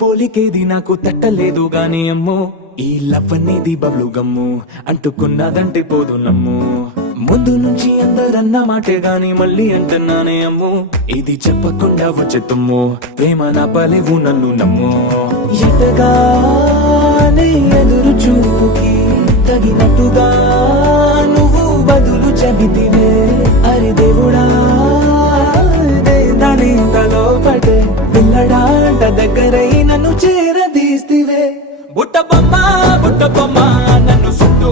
పోలికేది నాకు తట్టలేదు గాని అమ్మో ఈ లవ్ అనేది బబ్లు గమ్ము అంటుకున్నదంటే పోదు నమ్ము ముందు నుంచి అందరన్న మాటే గాని మళ్ళీ అంటున్నానే అమ్ము ఇది చెప్పకుండా వచ్చే తుమ్ము ప్రేమ నా పలేవు నన్ను నమ్ము ఎటగానే ఎదురు చూకి తగినట్టుగా నువ్వు బదులు చెబితివే అరే దేవుడా దాని తలో పడే పిల్లడాంట దగ్గరై నన్ను చేరదీస్తివే బుట్ట బొమ్మ నన్ను చుట్టూ